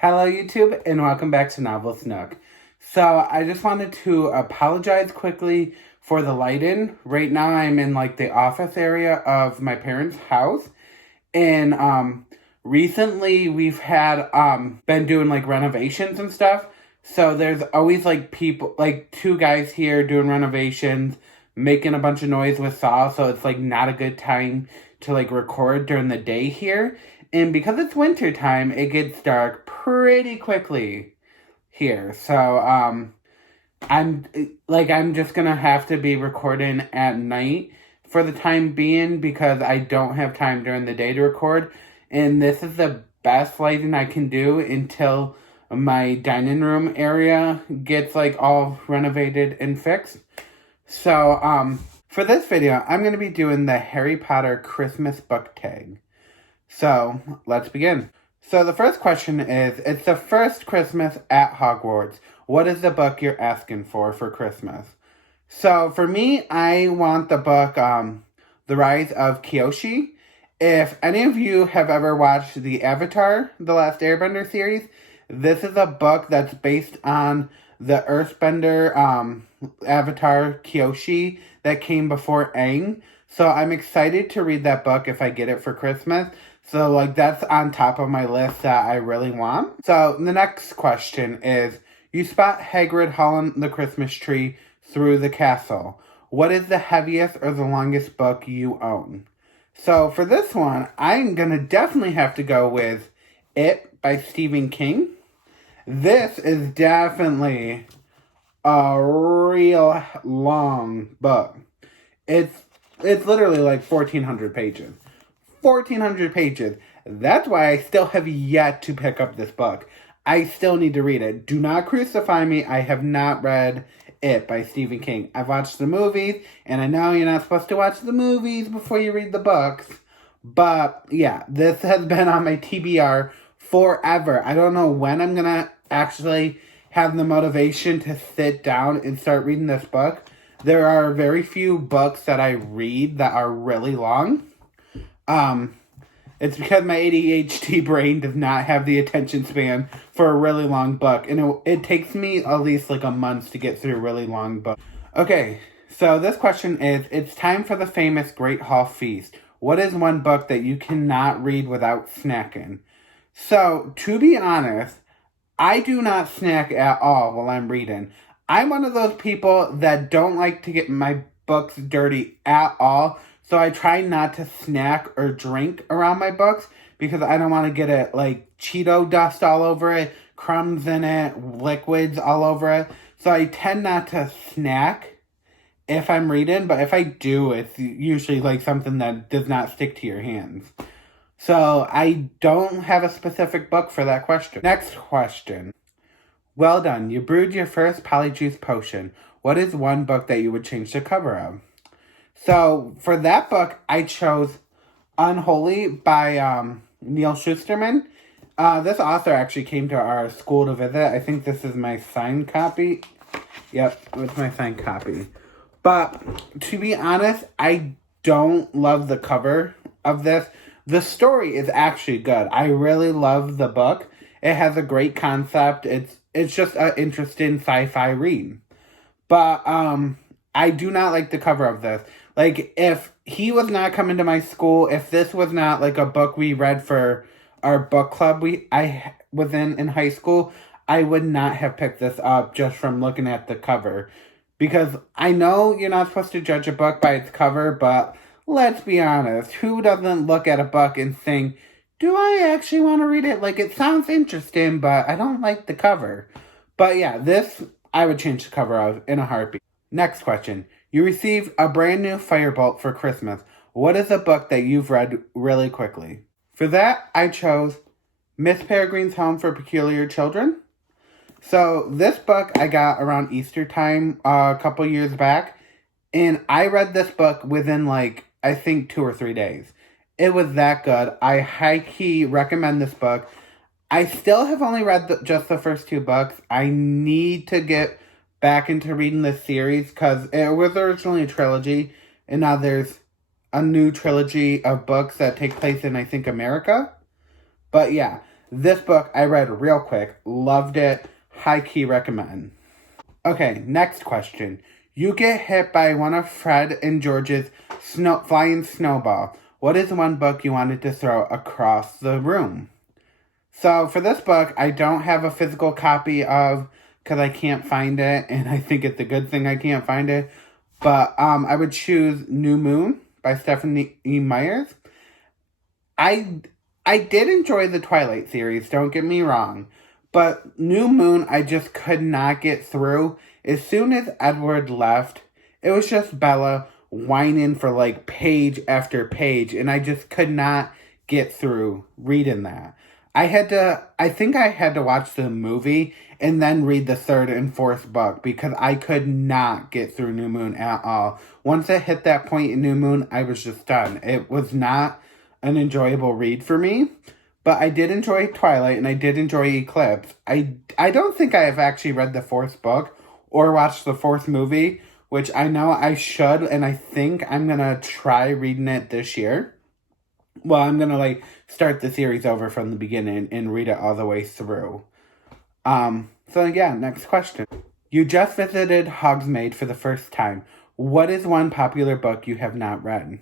Hello YouTube and welcome back to NovelsNook. So I just wanted to apologize quickly for the lighting. Right now I'm in like the office area of my parents' house, and recently we've had been doing like renovations and stuff. So there's always like people, like two guys here doing renovations, making a bunch of noise with saws, so it's like not a good time to like record during the day here. And because it's winter time, it gets dark pretty quickly here. So I'm just gonna have to be recording at night for the time being because I don't have time during the day to record. And this is the best lighting I can do until my dining room area gets like all renovated and fixed. So for this video, I'm gonna be doing the Harry Potter Christmas book tag. So, let's begin. So the first question is, it's the first Christmas at Hogwarts. What is the book you're asking for Christmas? So for me, I want the book, The Rise of Kyoshi. If any of you have ever watched the Avatar, The Last Airbender series, this is a book that's based on the Earthbender Avatar Kyoshi that came before Aang. So I'm excited to read that book if I get it for Christmas. So, like, that's on top of my list that I really want. So, the next question is, you spot Hagrid hauling the Christmas tree through the castle. What is the heaviest or the longest book you own? So, for this one, I'm going to definitely have to go with It by Stephen King. This is definitely a real long book. It's literally like 1,400 pages. 1,400 pages. That's why I still have yet to pick up this book. I still need to read it. Do not crucify me. I have not read It by Stephen King. I've watched the movies, and I know you're not supposed to watch the movies before you read the books. But, yeah, this has been on my TBR forever. I don't know when I'm going to actually have the motivation to sit down and start reading this book. There are very few books that I read that are really long. It's because my ADHD brain does not have the attention span for a really long book. And it takes me at least like a month to get through a really long book. Okay, so this question is, it's time for the famous Great Hall Feast. What is one book that you cannot read without snacking? So, to be honest, I do not snack at all while I'm reading. I'm one of those people that don't like to get my books dirty at all. So I try not to snack or drink around my books because I don't want to get it like Cheeto dust all over it, crumbs in it, liquids all over it. So I tend not to snack if I'm reading, but if I do, it's usually like something that does not stick to your hands. So I don't have a specific book for that question. Next question. Well done. You brewed your first polyjuice potion. What is one book that you would change the cover of? So, for that book, I chose Unholy by Neil Shusterman. This author actually came to our school to visit. I think this is my signed copy. Yep, it's my signed copy. But, to be honest, I don't love the cover of this. The story is actually good. I really love the book. It has a great concept. It's just an interesting sci-fi read. But, I do not like the cover of this. Like, if he was not coming to my school, if this was not, like, a book we read for our book club I was in high school, I would not have picked this up just from looking at the cover. Because I know you're not supposed to judge a book by its cover, but let's be honest, who doesn't look at a book and think, do I actually want to read it? Like, it sounds interesting, but I don't like the cover. But yeah, this I would change the cover of in a heartbeat. Next question. You receive a brand new Firebolt for Christmas. What is a book that you've read really quickly? For that, I chose Miss Peregrine's Home for Peculiar Children. So this book I got around Easter time a couple years back. And I read this book within like, I think 2 or 3 days. It was that good. I high-key recommend this book. I still have only read just the first 2 books. I need to get back into reading this series because it was originally a trilogy, and now there's a new trilogy of books that take place in, I think, America. But yeah, This book I read real quick, loved it, high key recommend. Okay, next question. You get hit by one of Fred and George's flying snowball. What is one book you wanted to throw across the room? So for this book, I don't have a physical copy of because I can't find it, and I think it's a good thing I can't find it. But I would choose New Moon by Stephanie Myers. I I did enjoy the Twilight series, don't get me wrong. But New Moon I just could not get through. As soon as Edward left, it was just Bella whining for like page after page, and I just could not get through reading that. I think I had to watch the movie and then read the third and fourth book because I could not get through New Moon at all. Once I hit that point in New Moon, I was just done. It was not an enjoyable read for me, but I did enjoy Twilight and I did enjoy Eclipse. I don't think I have actually read the fourth book or watched the fourth movie, which I know I should, and I think I'm gonna try reading it this year. Well, I'm gonna like start the series over from the beginning and read it all the way through. So yeah, next question. You just visited Hogsmeade for the first time. What is one popular book you have not read?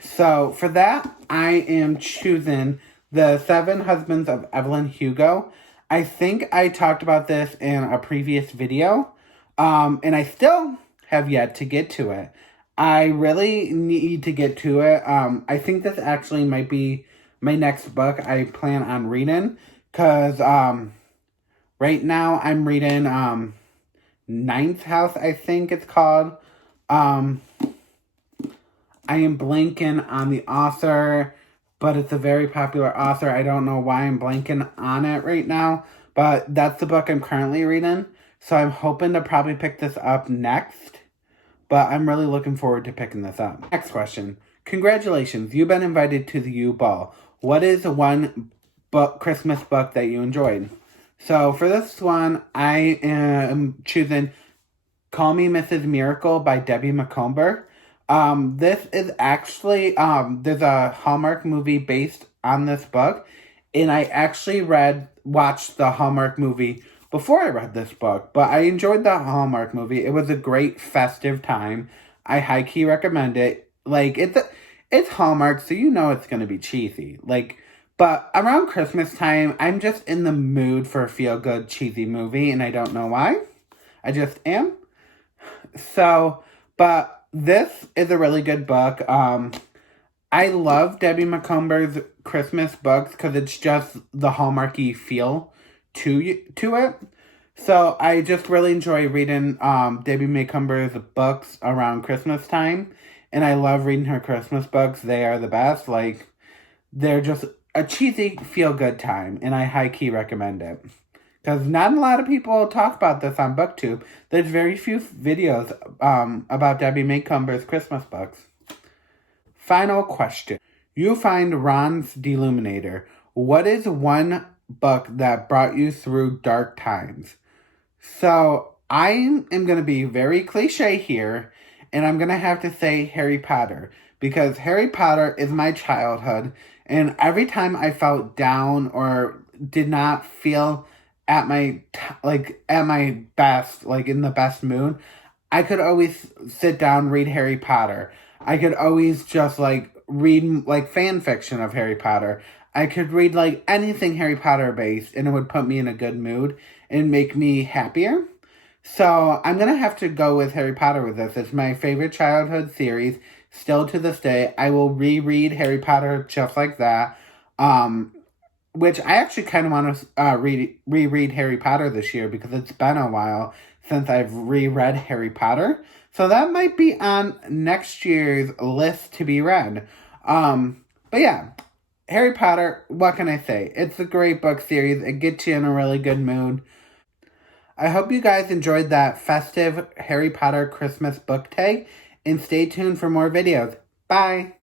So for that, I am choosing The Seven Husbands of Evelyn Hugo. I think I talked about this in a previous video, and I still have yet to get to it. I really need to get to it. I think this actually might be my next book I plan on reading, because right now I'm reading Ninth House, I think it's called. I am blanking on the author, but it's a very popular author. I don't know why I'm blanking on it right now, but that's the book I'm currently reading. So I'm hoping to probably pick this up next, but I'm really looking forward to picking this up. Next question. Congratulations, you've been invited to the U Ball. What is one Christmas book that you enjoyed? So for this one, I am choosing Call Me Mrs. Miracle by Debbie Macomber. This is actually, there's a Hallmark movie based on this book, and I actually watched the Hallmark movie before I read this book, but I enjoyed the Hallmark movie. It was a great festive time. I high-key recommend it. Like, it's Hallmark, so you know it's gonna be cheesy. Like, but around Christmas time, I'm just in the mood for a feel-good, cheesy movie, and I don't know why. I just am. So, but this is a really good book. I love Debbie Macomber's Christmas books because it's just the Hallmarky feel to it. So I just really enjoy reading Debbie Macomber's books around Christmas time, and I love reading her Christmas books. They are the best. Like, they're just a cheesy feel good time, and I high key recommend it. Because not a lot of people talk about this on BookTube. There's very few videos about Debbie Macomber's Christmas books. Final question. You find Ron's Deluminator. What is one book that brought you through dark times? So, I am going to be very cliche here, and I'm going to have to say Harry Potter. Because Harry Potter is my childhood, and every time I felt down or did not feel at my best, like in the best mood, I could always sit down, read Harry Potter. I could always just like read like fan fiction of Harry Potter. I could read like anything Harry Potter based, and it would put me in a good mood and make me happier. So I'm gonna have to go with Harry Potter with this. It's my favorite childhood series, still to this day. I will reread Harry Potter just like that. Which I actually kind of want to reread Harry Potter this year because it's been a while since I've reread Harry Potter. So that might be on next year's list to be read. But yeah, Harry Potter, what can I say? It's a great book series. It gets you in a really good mood. I hope you guys enjoyed that festive Harry Potter Christmas book tag, and stay tuned for more videos. Bye!